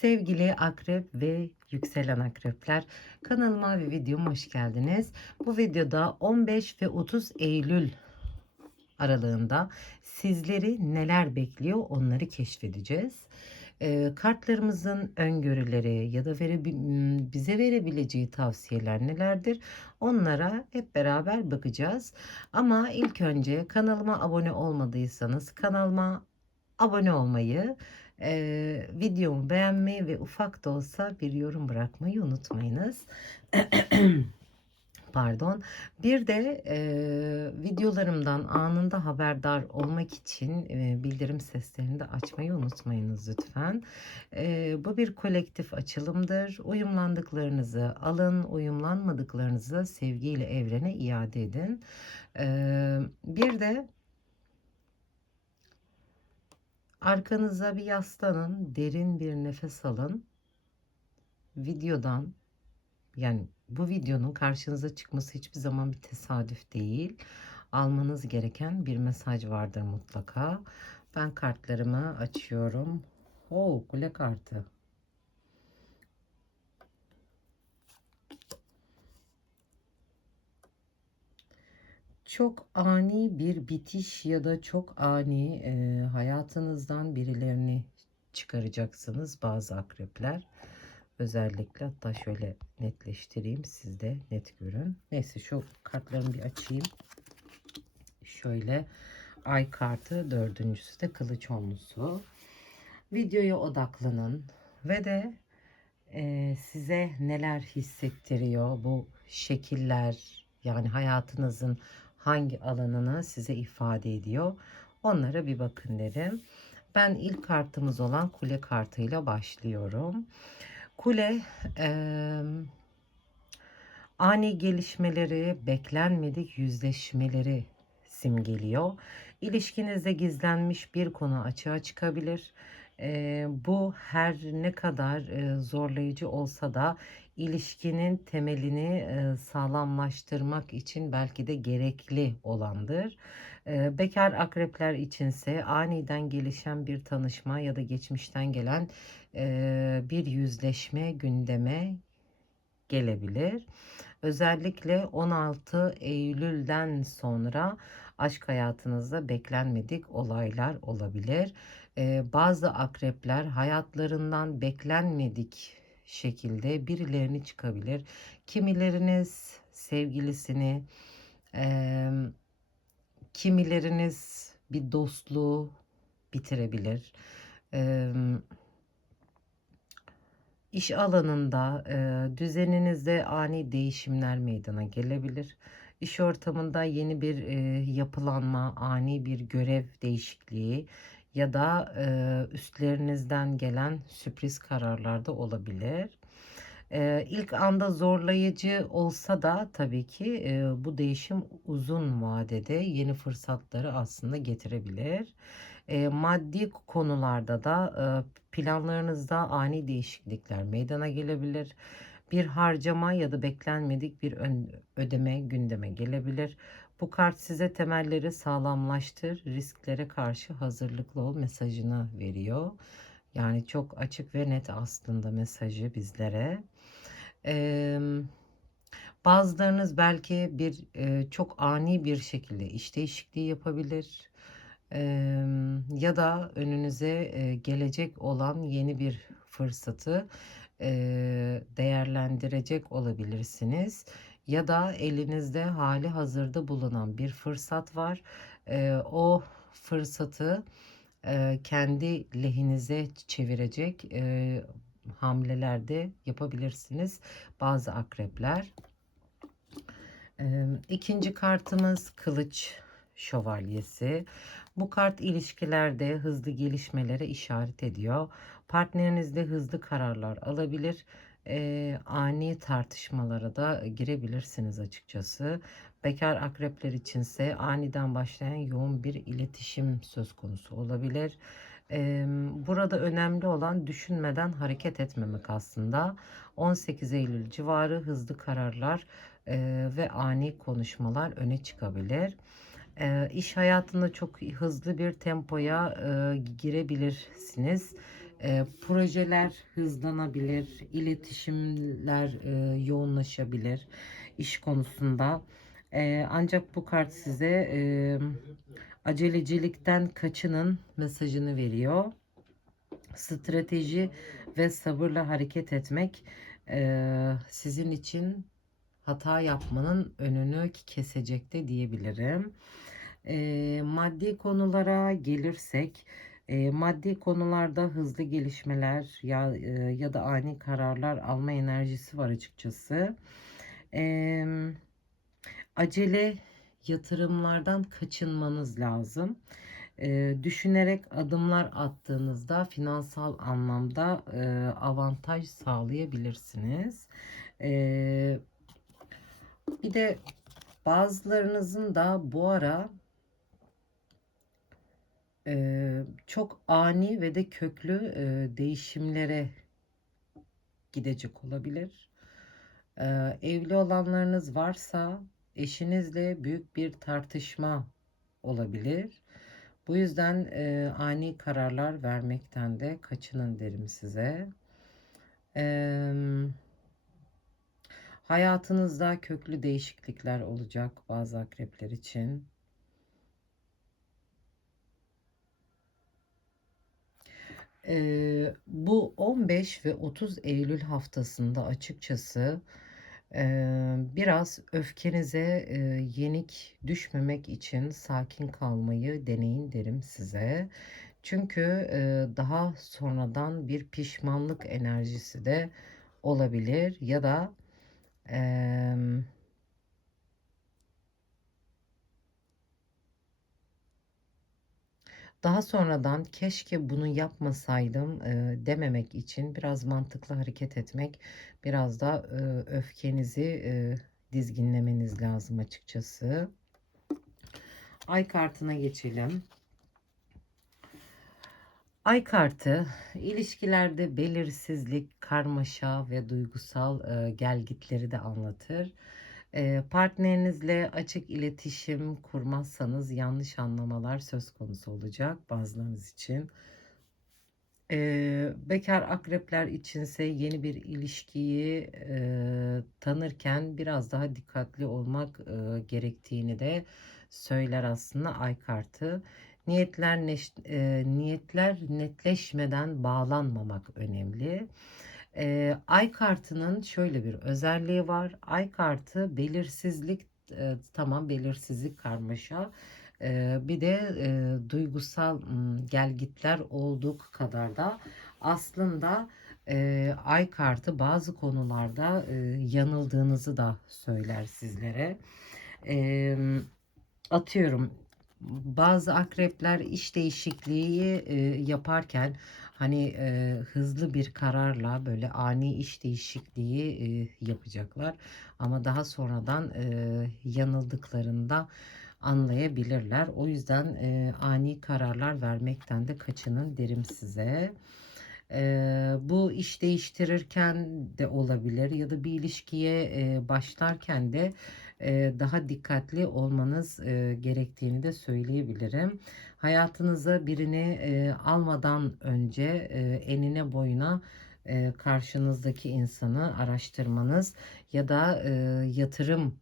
Sevgili akrep ve yükselen akrepler kanalıma ve videoma hoş geldiniz. Bu videoda 15 ve 30 Eylül aralığında sizleri neler bekliyor onları keşfedeceğiz. Ee, kartlarımızın öngörüleri ya da verebi- bize verebileceği tavsiyeler nelerdir? Onlara hep beraber bakacağız. Ama ilk önce kanalıma abone olmadıysanız kanalıma abone olmayı, eee, videomu beğenmeyi ve ufak da olsa bir yorum bırakmayı unutmayınız. Pardon. Bir de eee, videolarımdan anında haberdar olmak için eee, bildirim seslerini de açmayı unutmayınız lütfen. Eee, bu bir kolektif açılımdır. Uyumlandıklarınızı alın, uyumlanmadıklarınızı sevgiyle evrene iade edin. Eee, bir de Arkanıza bir yaslanın, derin bir nefes alın. Videodan yani bu videonun karşınıza çıkması hiçbir zaman bir tesadüf değil. Almanız gereken bir mesaj vardır mutlaka. Ben kartlarımı açıyorum. Oo, kule kartı. Çok ani bir bitiş ya da çok ani e, hayatınızdan birilerini çıkaracaksınız bazı akrepler. Özellikle hatta şöyle netleştireyim siz de net görün. Neyse şu kartlarımı bir açayım. Şöyle ay kartı dördüncüsü de kılıç onlusu. Videoya odaklanın ve de e, size neler hissettiriyor bu şekiller yani hayatınızın hangi alanını size ifade ediyor onlara bir bakın derim. Ben ilk kartımız olan kule kartıyla başlıyorum. Kule eee, ani gelişmeleri, beklenmedik yüzleşmeleri simgeliyor. İlişkinizde gizlenmiş bir konu açığa çıkabilir. Eee, bu her ne kadar eee, zorlayıcı olsa da ilişkinin temelini eee, sağlamlaştırmak için belki de gerekli olandır. Eee, bekar akrepler içinse aniden gelişen bir tanışma ya da geçmişten gelen eee, bir yüzleşme gündeme gelebilir. Özellikle 16 Eylül'den sonra aşk hayatınızda beklenmedik olaylar olabilir. Bazı akrepler hayatlarından beklenmedik şekilde birilerini çıkabilir. Kimileriniz sevgilisini, kimileriniz bir dostluğu bitirebilir. Eee İş alanında, düzeninizde ani değişimler meydana gelebilir. İş ortamında yeni bir eee, yapılanma, ani bir görev değişikliği ya da eee, üstlerinizden gelen sürpriz kararlar da olabilir. Eee, ilk anda zorlayıcı olsa da tabii ki eee, bu değişim uzun vadede yeni fırsatları aslında getirebilir. Eee, maddi konularda da eee, planlarınızda ani değişiklikler meydana gelebilir. Bir harcama ya da beklenmedik bir ödeme gündeme gelebilir. Bu kart size temelleri sağlamlaştır, risklere karşı hazırlıklı ol mesajını veriyor. Yani çok açık ve net aslında mesajı bizlere. Eee, bazılarınız belki bir eee, çok ani bir şekilde iş değişikliği yapabilir. Eee, ya da önünüze eee, gelecek olan yeni bir fırsatı değerlendirecek olabilirsiniz. Ya da elinizde hali hazırda bulunan bir fırsat var. O fırsatı kendi lehinize çevirecek hamlelerde yapabilirsiniz bazı akrepler. İkinci kartımız kılıç şövalyesi. Bu kart ilişkilerde hızlı gelişmelere işaret ediyor. Partnerinizle hızlı kararlar alabilir. Eee, ani tartışmalara da girebilirsiniz açıkçası. Bekar akrepler içinse aniden başlayan yoğun bir iletişim söz konusu olabilir. Eee, burada önemli olan düşünmeden hareket etmemek aslında. 18 Eylül civarı hızlı kararlar eee, ve ani konuşmalar öne çıkabilir. Eee, iş hayatında çok hızlı bir tempoya eee, girebilirsiniz. E, projeler hızlanabilir, iletişimler e, yoğunlaşabilir iş konusunda. E, ancak bu kart size e, acelecilikten kaçının mesajını veriyor. Strateji ve sabırla hareket etmek e, sizin için hata yapmanın önünü kesecek de diyebilirim. E, maddi konulara gelirsek, e, maddi konularda hızlı gelişmeler ya e, ya da ani kararlar alma enerjisi var açıkçası. E, acele yatırımlardan kaçınmanız lazım. E, düşünerek adımlar attığınızda finansal anlamda e, avantaj sağlayabilirsiniz. E, bir de bazılarınızın da bu ara çok ani ve de köklü değişimlere gidecek olabilir. Evli olanlarınız varsa eşinizle büyük bir tartışma olabilir. Bu yüzden ani kararlar vermekten de kaçının derim size. Hayatınızda köklü değişiklikler olacak bazı akrepler için. Ee, bu 15 ve 30 Eylül haftasında açıkçası e, biraz öfkenize e, yenik düşmemek için sakin kalmayı deneyin derim size. Çünkü e, daha sonradan bir pişmanlık enerjisi de olabilir ya da Eee, daha sonradan keşke bunu yapmasaydım eee, dememek için biraz mantıklı hareket etmek, biraz da eee, öfkenizi eee, dizginlemeniz lazım açıkçası. Ay kartına geçelim. Ay kartı ilişkilerde belirsizlik, karmaşa ve duygusal e, gelgitleri de anlatır. Partnerinizle açık iletişim kurmazsanız yanlış anlamalar söz konusu olacak bazılarınız için. Bekar akrepler içinse yeni bir ilişkiyi tanırken biraz daha dikkatli olmak gerektiğini de söyler aslında ay kartı. Niyetler neş, niyetler netleşmeden bağlanmamak önemli. E, ay kartının şöyle bir özelliği var. Ay kartı belirsizlik e, tamam belirsizlik karmaşa. E, bir de e, duygusal gelgitler olduk kadar da aslında e, ay kartı bazı konularda e, yanıldığınızı da söyler sizlere. E, atıyorum bazı akrepler iş değişikliği e, yaparken hani e, hızlı bir kararla böyle ani iş değişikliği e, yapacaklar ama daha sonradan e, yanıldıklarında anlayabilirler. O yüzden e, ani kararlar vermekten de kaçının derim size. E, bu iş değiştirirken de olabilir ya da bir ilişkiye e, başlarken de daha dikkatli olmanız gerektiğini de söyleyebilirim. Hayatınıza birini almadan önce enine boyuna karşınızdaki insanı araştırmanız ya da yatırım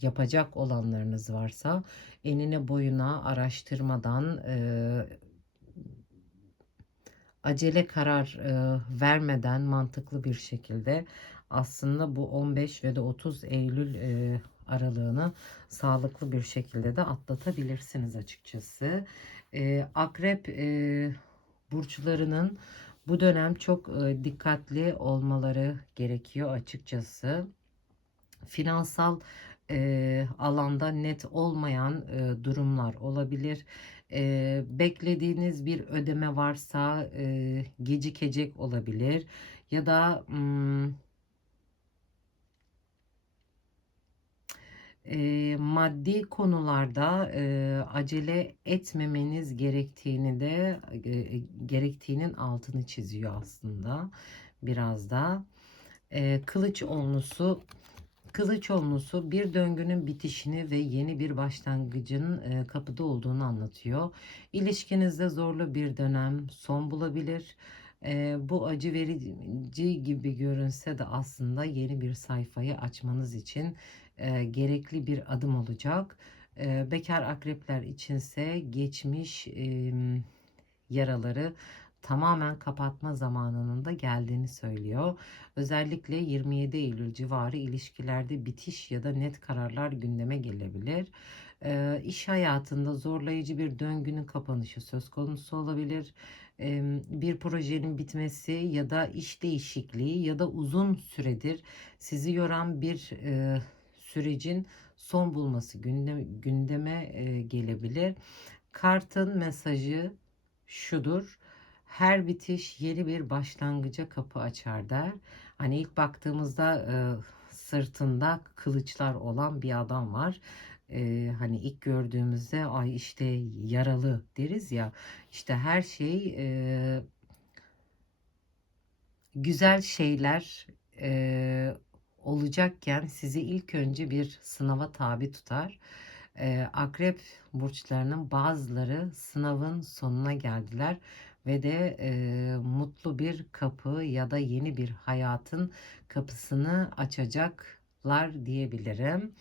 yapacak olanlarınız varsa enine boyuna araştırmadan acele karar vermeden mantıklı bir şekilde aslında bu 15 ve de 30 Eylül e, aralığını sağlıklı bir şekilde de atlatabilirsiniz açıkçası. E, akrep e, burçlarının bu dönem çok e, dikkatli olmaları gerekiyor açıkçası. Finansal e, alanda net olmayan e, durumlar olabilir. E, beklediğiniz bir ödeme varsa e, gecikecek olabilir ya da hmm, e, maddi konularda e, acele etmemeniz gerektiğini de e, gerektiğinin altını çiziyor aslında biraz da. E, kılıç onlusu Kılıç onlusu bir döngünün bitişini ve yeni bir başlangıcın e, kapıda olduğunu anlatıyor. İlişkinizde zorlu bir dönem son bulabilir. E, bu acı verici gibi görünse de aslında yeni bir sayfayı açmanız için e, gerekli bir adım olacak. E, bekar akrepler içinse geçmiş e, yaraları tamamen kapatma zamanının da geldiğini söylüyor. Özellikle 27 Eylül civarı ilişkilerde bitiş ya da net kararlar gündeme gelebilir. E, iş hayatında zorlayıcı bir döngünün kapanışı söz konusu olabilir. E, bir projenin bitmesi ya da iş değişikliği ya da uzun süredir sizi yoran bir e, sürecin son bulması gündeme, gündeme e, gelebilir. Kartın mesajı şudur. Her bitiş yeni bir başlangıca kapı açar der. Hani ilk baktığımızda e, sırtında kılıçlar olan bir adam var. E, hani ilk gördüğümüzde ay işte yaralı deriz ya. İşte her şey e, güzel şeyler e, olacakken sizi ilk önce bir sınava tabi tutar. E, akrep burçlarının bazıları sınavın sonuna geldiler ve de e, mutlu bir kapı ya da yeni bir hayatın kapısını açacaklar diyebilirim.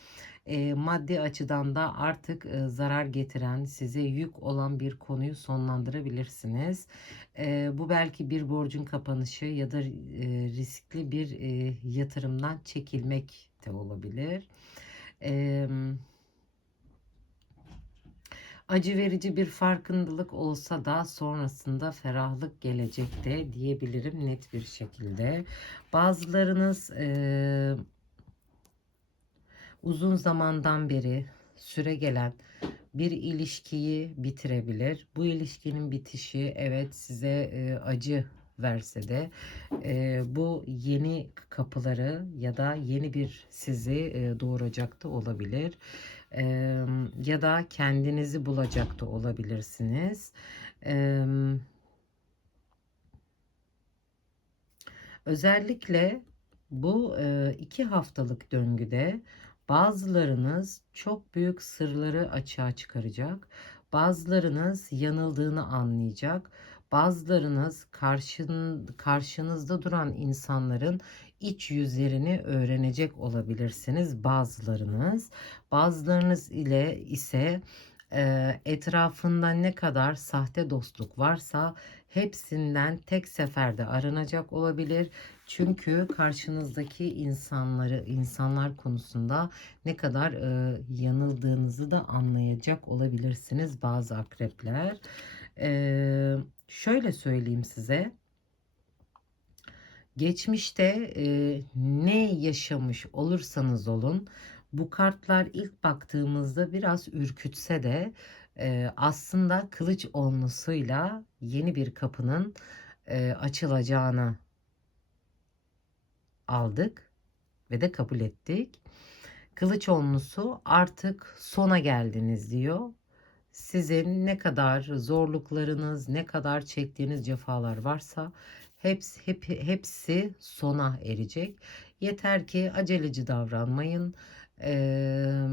E, maddi açıdan da artık e, zarar getiren, size yük olan bir konuyu sonlandırabilirsiniz. E, bu belki bir borcun kapanışı ya da e, riskli bir e, yatırımdan çekilmek de olabilir. Evet acı verici bir farkındalık olsa da sonrasında ferahlık gelecekte diyebilirim net bir şekilde. Bazılarınız e, uzun zamandan beri süre gelen bir ilişkiyi bitirebilir. Bu ilişkinin bitişi evet size e, acı verse de e, bu yeni kapıları ya da yeni bir sizi e, doğuracak da olabilir e, ya da kendinizi bulacak da olabilirsiniz. E, özellikle bu e, iki haftalık döngüde bazılarınız çok büyük sırları açığa çıkaracak. Bazılarınız yanıldığını anlayacak. Bazılarınız karşın, karşınızda duran insanların iç yüzlerini öğrenecek olabilirsiniz bazılarınız. Bazılarınız ile ise etrafında ne kadar sahte dostluk varsa hepsinden tek seferde aranacak olabilir. Çünkü karşınızdaki insanları insanlar konusunda ne kadar e, yanıldığınızı da anlayacak olabilirsiniz bazı akrepler. E, şöyle söyleyeyim size. Geçmişte e, ne yaşamış olursanız olun bu kartlar ilk baktığımızda biraz ürkütse de e, aslında kılıç onlusuyla yeni bir kapının e, açılacağını aldık ve de kabul ettik. Kılıç onlusu artık sona geldiniz diyor. Sizin ne kadar zorluklarınız, ne kadar çektiğiniz cefalar varsa hepsi hep, hepsi sona erecek. Yeter ki aceleci davranmayın. Ee,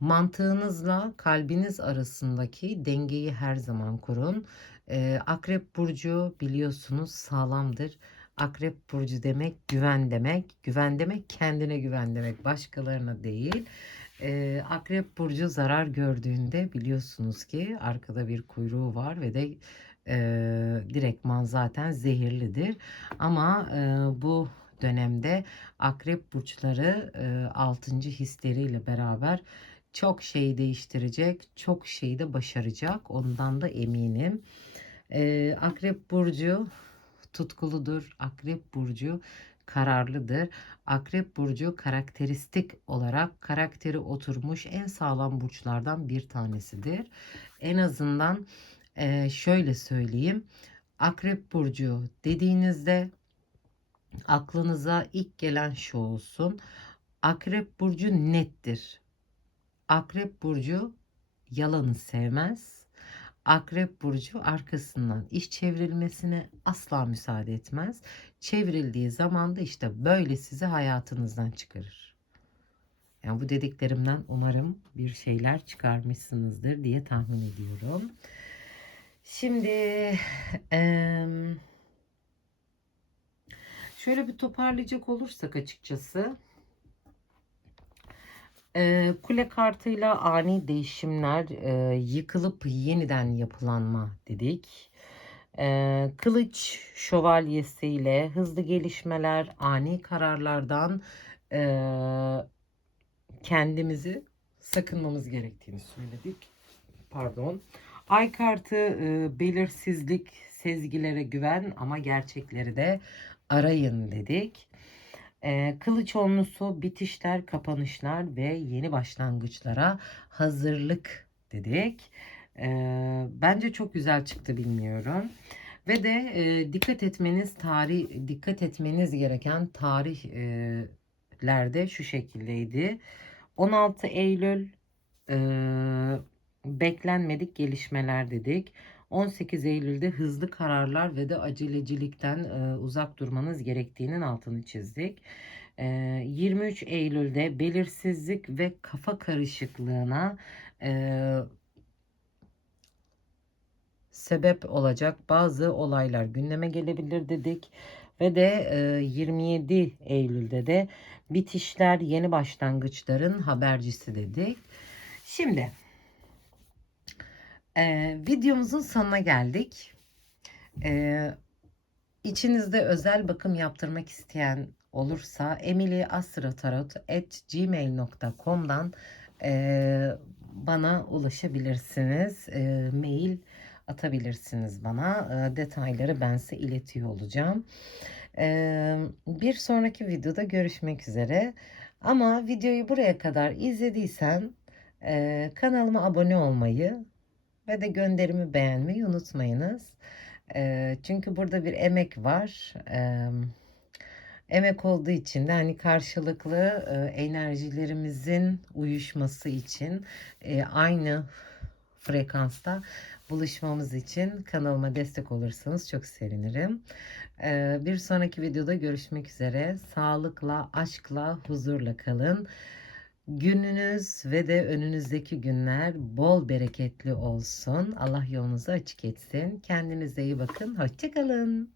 mantığınızla kalbiniz arasındaki dengeyi her zaman kurun. Ee, Akrep burcu biliyorsunuz sağlamdır. Akrep burcu demek güven demek. Güven demek kendine güven demek. Başkalarına değil. Ee, Akrep burcu zarar gördüğünde biliyorsunuz ki arkada bir kuyruğu var ve de e, direktman zaten zehirlidir. Ama e, bu dönemde akrep burçları e, 6. hisleriyle beraber çok şey değiştirecek, çok şeyi de başaracak. Ondan da eminim. Akrep burcu tutkuludur. Akrep burcu kararlıdır. Akrep burcu karakteristik olarak karakteri oturmuş en sağlam burçlardan bir tanesidir. En azından şöyle söyleyeyim. Akrep burcu dediğinizde aklınıza ilk gelen şu olsun. Akrep burcu nettir. Akrep burcu yalanı sevmez. Akrep burcu arkasından iş çevrilmesine asla müsaade etmez. Çevrildiği zaman da işte böyle sizi hayatınızdan çıkarır. Yani bu dediklerimden umarım bir şeyler çıkarmışsınızdır diye tahmin ediyorum. Şimdi em, şöyle bir toparlayacak olursak açıkçası e, kule kartıyla ani değişimler, e, yıkılıp yeniden yapılanma dedik. E, kılıç şövalyesiyle hızlı gelişmeler, ani kararlardan e, kendimizi sakınmamız gerektiğini söyledik. Pardon. Ay kartı belirsizlik, sezgilere güven ama gerçekleri de arayın dedik. E, kılıç onlusu bitişler, kapanışlar ve yeni başlangıçlara hazırlık dedik. E, bence çok güzel çıktı bilmiyorum. Ve de e, dikkat etmeniz tarih dikkat etmeniz gereken tarihlerde şu şekildeydi. 16 Eylül e, beklenmedik gelişmeler dedik. 18 Eylül'de hızlı kararlar ve de acelecilikten e, uzak durmanız gerektiğinin altını çizdik. E, 23 Eylül'de belirsizlik ve kafa karışıklığına e, sebep olacak bazı olaylar gündeme gelebilir dedik. Ve de e, 27 Eylül'de de bitişler yeni başlangıçların habercisi dedik. Şimdi e, videomuzun sonuna geldik. E, içinizde özel bakım yaptırmak isteyen olursa emilyastrotarot.gmail.com'dan e, bana ulaşabilirsiniz. E, mail atabilirsiniz bana. E, detayları ben size iletiyor olacağım. E, bir sonraki videoda görüşmek üzere. Ama videoyu buraya kadar izlediysen e, kanalıma abone olmayı ve de gönderimi beğenmeyi unutmayınız. Çünkü burada bir emek var. Emek olduğu için de hani karşılıklı enerjilerimizin uyuşması için aynı frekansta buluşmamız için kanalıma destek olursanız çok sevinirim. Bir sonraki videoda görüşmek üzere. Sağlıkla, aşkla, huzurla kalın. Gününüz ve de önünüzdeki günler bol bereketli olsun. Allah yolunuzu açık etsin. Kendinize iyi bakın. Hoşçakalın.